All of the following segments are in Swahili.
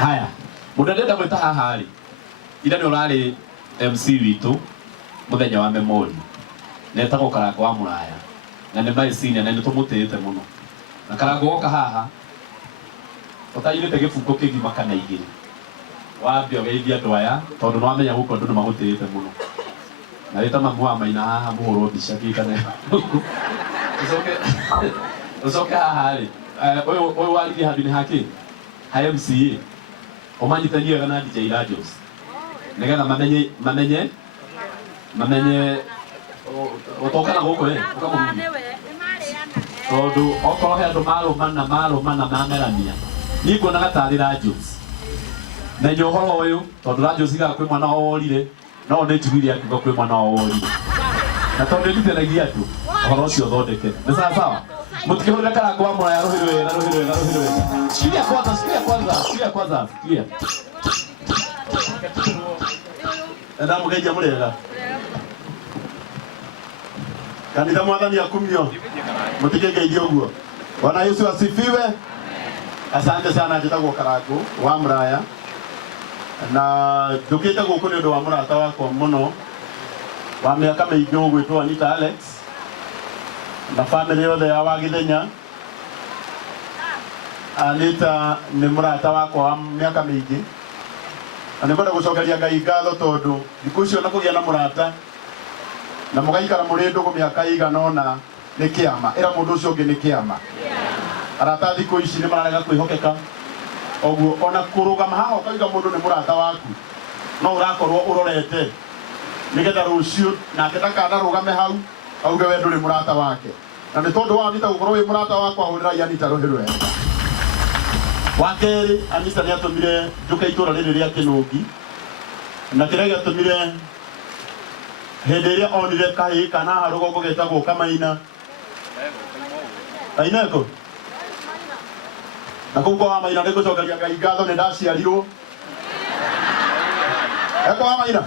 Haya, mudadeda mweta hahari ila ni urari MC witu muthenya wa memori netagwo Karango wa Muraya na nĩ maicinia na nĩ tũmũtĩte mũno na Karango oka haha ũtairĩte gĩbungo kĩgima kana igĩrĩ wambe ũgeithia andũ aya tondũ nĩ wamenya gũkũ andũ nĩ magũtĩte mũno na rĩta mamu wa Maina haha mũhũrwo mbica gĩkane ucoke haha rĩ ũyũ waririe handũ nĩ hakĩ ha MCA ũmanyitanie wega na DJ Radios nĩgetha mamenye ũtoka na gũkũ tondũ okorwo he andũ marũmana mamerania niĩ nguonaga tarĩ Radios menya ũhoro ũyũ tondũ Radios igaga kwĩ mwana worire no nĩ njiguire akiuga kwĩ mwana worire na tondũ nditenagia andũ ũhoro ũcio thondeke nĩ sawa mũtikĩhũrĩre Karango wa Muraya rũhĩrĩ wega sikia kwanza enda mũgeithia mũrĩega kanitha mwathani akumio mũtikĩngeithia ũguo. Bwana Yesu asifiwe. Asante sana. Njĩtagwo Karango wa Muraya na ndũkĩte gũkũ nĩ ũndũ wa mũrata wakwa mũno wa mĩaka mĩingĩ ũgwĩtwo Anita Alex na family yothe ya Wagithenya. Anita nĩ mũrata wakwa wa mĩaka mĩingĩ na nĩ kwenda gũcokeria Ngai ngatho tondũ thikũ icio na kũgĩa na mũrata na mũgaikara mũrĩ ndũgũ mĩaka igana ũna nĩ kĩama ĩra mũndũ ũcio ũngĩ nĩ kĩama. Arata thikũ ici nĩ mararega kwĩhokeka oguo ona kũrũgama haha ũkauga mũndũ nĩ mũrata waku no ũrakorwo ũrorete nĩgetha rũciũ nake ndakanarũgame hau auge we ndũrĩ mũrata wake na nĩ tondũ wa Anita gũkorwo wĩ mũrata wakwa hũrĩra Anita rũhĩ rwega. Wa kerĩ, Anita nĩ atũmire njũke itũra rĩrĩ rĩa Kĩnũngi na kĩrĩa gĩatũmire hĩndĩ ĩrĩa onire kahĩĩ kana haha rũgongo getagwo Kamaina Aineko na kũu kwa Maina nĩ gũcokeria Ngai ngatho nĩ ndaciarirwo eko wa Maina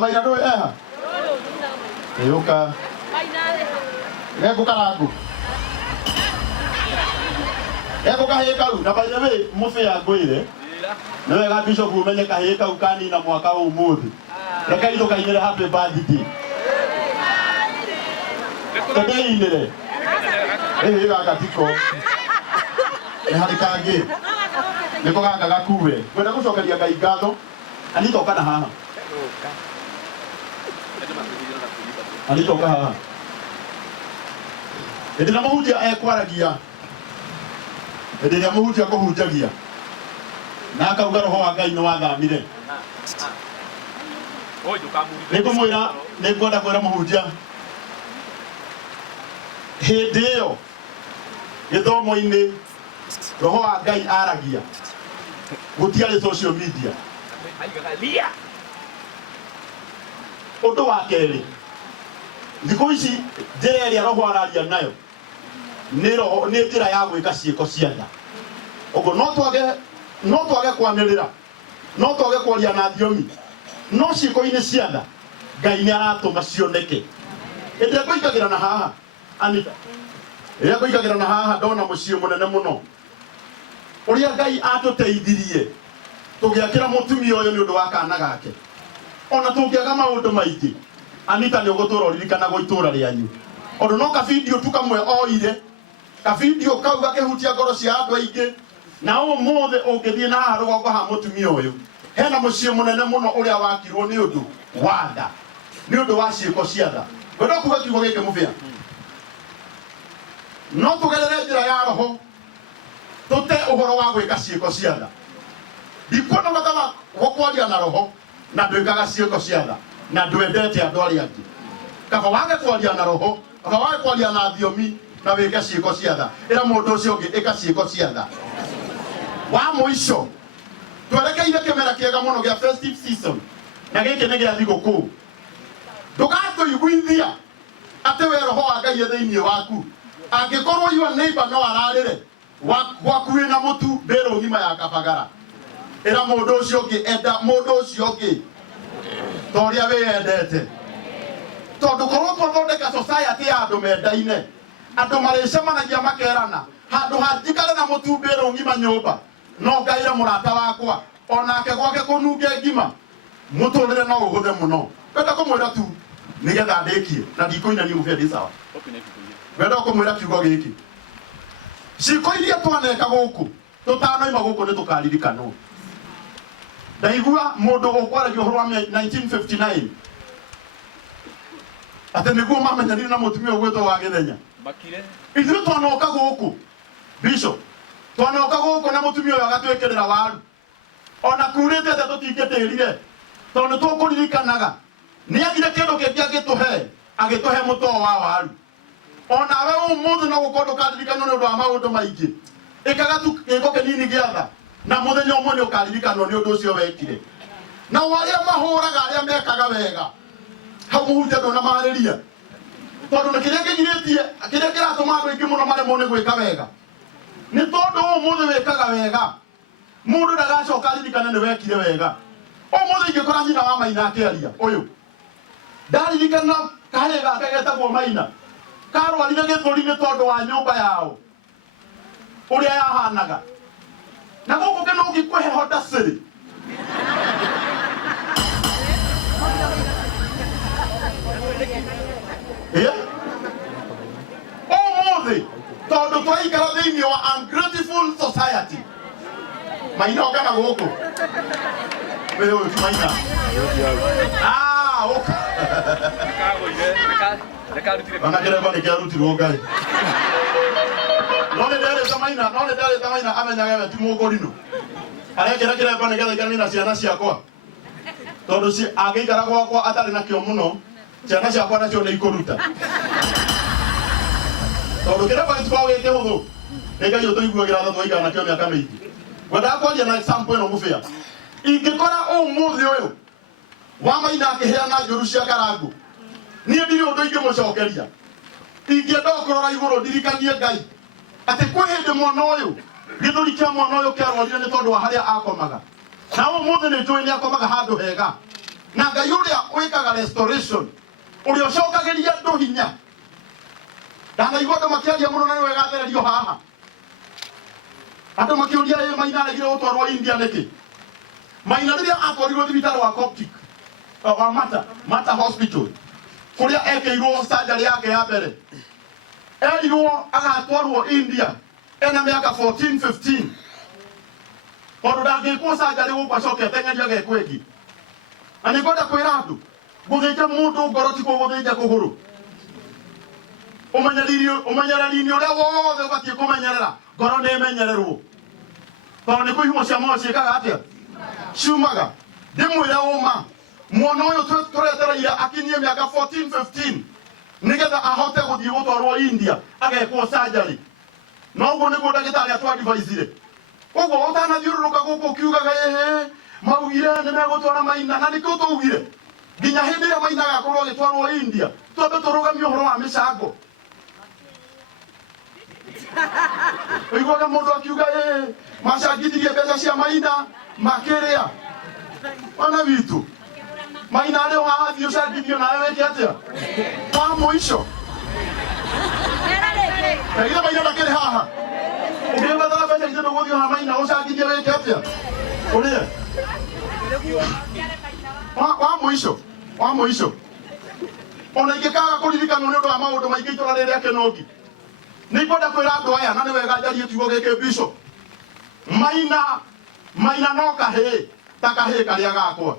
Maina ndũĩ eha ĩũka Eko Karango eko kahĩĩ kau na by the way mũbĩa ngwĩre nĩ wega Bishop umenye kahĩĩ kau kanina mwaka ũmũthĩ reka itho kainĩre happy birthday tũdeinĩre ĩhĩ gaka tiko nĩ harĩ kangĩ nĩko gaka gakuwe ngwenda gũcokeria Ngai ngatho. Anita ũka na haha Anita ũka haha hĩndĩ ĩrĩa mũhunjia ekwaragia hĩndĩ ĩrĩa mũhunjia kũhunjagia na akauga roho wa Ngai nĩ wathamire nĩngũmwĩra nĩngwenda kwĩra mũhunjia hĩndĩ ĩyo gĩthomo-inĩ roho wa Ngai aragia gũtiarĩ social media. Ũndũ wa kerĩ thikũ ici njĩra ĩrĩa roho araria nayo nĩ njĩra ya gwĩka ciĩko cia tha. Ũguo no twage kwanĩrĩra no twage kwaria na thiomi no ciĩko-inĩ cia tha Ngai nĩ aratũma cioneke. Hĩndĩ ĩrĩa ngũikagĩra na haha Anita ĩrĩa ngũikagĩra na haha ndona mũciĩ mũnene mũno ũrĩa Ngai atũteithirie tũgĩakĩra mũtumia ũyũ nĩ ũndũ wa kana gake ona tũngĩaga maũndũ maingĩ Anita nĩ ũgũtũra ũririkanagwo itũra rĩanyu ũndũ no ka video tu kamwe oire ka video kau gakĩhutia ngoro cia andũ aingĩ na ũmũthĩ ũngĩthiĩ na haha rũgongo ha mũtumia ũyũ hena mũciĩ mũnene mũno ũrĩa wakirwo nĩ ũndũ wa tha nĩ ũndũ wa ciĩko cia tha. Ngwenda kuuga kiugo gĩkĩ mũbĩa no tũgerere njĩra ya roho tũte ũhoro wa gwĩka ciĩko cia tha. Ndikuona bata wa gũkwaria na roho na ndwĩkaga ciĩko cia tha na ndwendete andũ arĩa angĩ. Kaba wage kwaria na roho kaba wage kwaria na thiomi na wĩke ciĩko cia tha ĩra mũndũ ũcio ũngĩ ĩka ciĩko cia tha. Wa mũico twerekeire kĩmera kĩega mũno gĩa festive season na gĩkĩ nĩ gĩa thigũkũ. Ndũgatũiguithia atĩ we roho wa Ngai thĩinĩ waku angĩkorwo your neighbor no ararĩre gwaku wĩna mũtu mbĩrũ ngima ya kabagara ĩra mũndũ ũcio ũngĩ enda mũndũ ũcio ũngĩ ta ũrĩa wĩendete tondũ korwo twathondeka society ya andũ mendaine andũ marĩcemanagia makerana handũ hanjikare na mũtu mbĩrũ ngima nyũmba no ngaira murata wakwa onake gwake kununge ngima muturire no uguthe muno kwenda kumwira tu nigetha ndikie na ndikoina ni ufia ndisawa kwenda kumwira kiugo giki ciko iria twaneka guku tutanoima guku ni tukaririkano ndaigua mundu ukwaragia uhoro wa 1959 ate niguo mamenyanire na mutumia ugwetwo wa Githenya makire ithuĩ twanoka guku Bishop twanoka guku na mutumia uyu agatwekerera waru ona kurite ate tutingĩtĩrire tondu tukuririkanaga ni agire kindu kingi agituhe muto wa waru ona we umuthi no gukorwo ukaririkana ni undu wa maundu maingi ikagatu kingo kinini giatha na muthenya umwe ni ukaririkana ni undu ucio wekire na waria mahuraga aria mekaga wega hau muhunjia ndona mariria tondu na kiria kigiritie kiria kiratuma andu aingi muno maremwo ni gwika wega ni tondu umuthi wikaga wega mundu ndagacoka aririkana ni wekire wega umuthi ingikora nyina wa Maina akiaria uyu ndaririkana kahĩĩ gake getagwo Maina karwarire gĩthũri nĩ tondu wa nyũmba yao ũrĩa yahanaga na gũkũ Kĩnũngi kwĩ heho ndacĩrĩ ũmũthĩ tondu twaikara thĩinĩ wa ungrateful society Maina ogana gũkũ wewe ũyũ Maina oka ana kireba ni kiarutirwo Ngai none ndere Maina amenyaga we ti mugorino arekera kireba ni getha ikanina ciana ciakwa tondu ci agĩikara gwakwa atarĩ na kĩo mũno ciana ciakwa nacio nĩ ikũruta tondu kireba gĩtikoragwo gĩ kĩhũthũ nĩ Ngai ũtũiguagĩra tha twaikara nakĩo mĩaka mĩingĩ ngwendaga kwaria na example ĩno mũbĩa ingĩkora ũmũthĩ ũyũ wa Maina akĩheana njũru cia Karangu niĩ ndirĩ ũndũ ingĩmũcokeria ingĩenda kũrora igũrũ ndirikanie Ngai atĩ kwĩ hĩndĩ mwana ũyũ gĩthũri kĩa mwana ũyũ kĩarwarire nĩ tondũ wa harĩa akomaga na ũmũthĩ nĩ njũĩ nĩ akomaga handũ hega na Ngai ũrĩa wĩkaga restoration ũrĩa ũcokagĩria andũ hinya ndanaigua andũ makĩaria mũno na nĩwe gathererio haha andũ makĩũria Maina aregire gũtwarwo India nĩkĩ Maina rĩrĩa atwarirwo thibitarĩ wa Coptic wa Mata Hospital kuria ekeirwo surgery yake ya mbere erirwo agatwarwo India ena miaka 14-15 tondu ndangĩkwo surgery gũkũ acoke ateng'eria gekwengi na nĩngwenda kwĩra andũ gũthĩnja mũndũ ngoro ti gũthĩnja kũgũrũ ũmenyereri-inĩ ũrĩa wothe ũbatiĩ kũmenyerera ngoro nĩ ĩmenyererwo tondu nĩ kũihimo cia moyo ciĩkaga atĩa ciumaga ndĩmwĩre ũma mwana ũyũ tũretereire akinyie miaka 14-15 nigetha ahote gũthiĩ gũtwarwo India agekwo surgery na ũguo nĩguo ndagĩtarĩ atwadviceire ũguo ũtanathiũrũrũka gũkũ ũkiugaga maugire nĩ megũtwara Maina na nĩkĩo tũugire nginya hĩndĩ ĩrĩa Maina agakorwo agĩtwarwo India twambe tũrũgamie ũhoro wa mĩcango ũiguaga mũndũ akiuga macangithirie mbeca cia Maina makĩrĩa ona witũ Maina leo hathi ushangithio na wewe kiatia kwa mwisho ile Maina ndakere haha ukienda dala pesa hizo ndio godio na Maina ushangithio wewe kiatia ulie kwa mwisho ona ingekaga kuririkana ni undu wa maundu maingi itura riria Kĩnũngi ni kwenda kwira andu aya na ni wega njarie kiugo gĩkĩ Bishop Maina no kahĩĩ ta kahĩĩ karia gakwa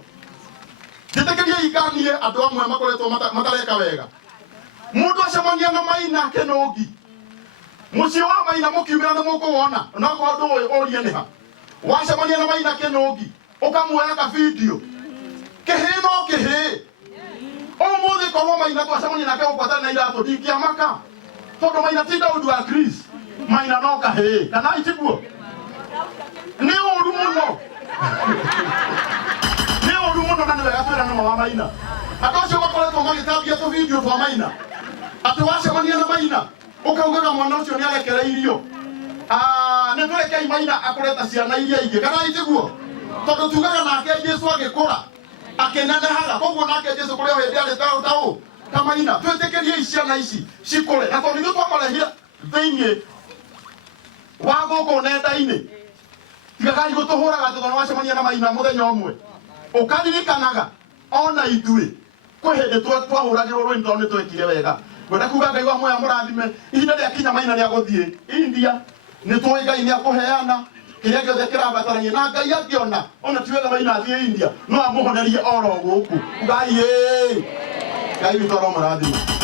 Ndĩtĩkĩria ikanie andũ amwe makoretwo matareka wega mũndũ acemania na Maina Kĩnũngi mũciĩ wa Maina mũkiumĩra nĩ mũkũwona na kwa andũ ũyũ ũrie nĩ ha wacemania na Maina Kĩnũngi ũkamuoya ka video kĩhĩĩ no kĩhĩĩ ũmũthĩ korwo Maina twacemania nake gũkwatarĩ na iratũ ndingĩamaka tondũ Maina ti Daudi wa Chris Maina no kahĩĩ kana itiguo nĩ ũru mũno na nĩ wega twĩra nĩ wa Maina andũ acio makoretwo magĩtambia tũ video twa Maina atĩ wacemania na Maina ũkaugaga mwana ũcio nĩ arekereirio nĩ tũrekei Maina akũreta ciana iria ingĩ kana itiguo tondũ tugaga nake Jesũ agĩkũra akĩnenehaga koguo nake Jesũ kũrĩa hĩndĩ arĩ taũ ta Maina twĩtĩkĩrie ciana ici cikũre na tondũ nĩ twamarehire thĩinĩ wa gũkũ nenda-inĩ tigagai gutuhuraga tuthona wacemania na maina muthenya umwe ukaririkanaga ona ithuĩ kwĩ hĩndĩ twahũragĩrwo rũĩ tondũ nĩtwekire wega. Ngwenda kuga Ngai wa muoyo mũrathime ihinda rĩakinya Maina nĩagũthiĩ India. Nĩtũĩ Ngai nĩakũheana kĩrĩa gĩothe kĩrabatarania na Ngai angĩona ona ti wega Maina athiĩ India no amũhonerie oro gũkũ. Ngai Ngai witũ aromũrathime.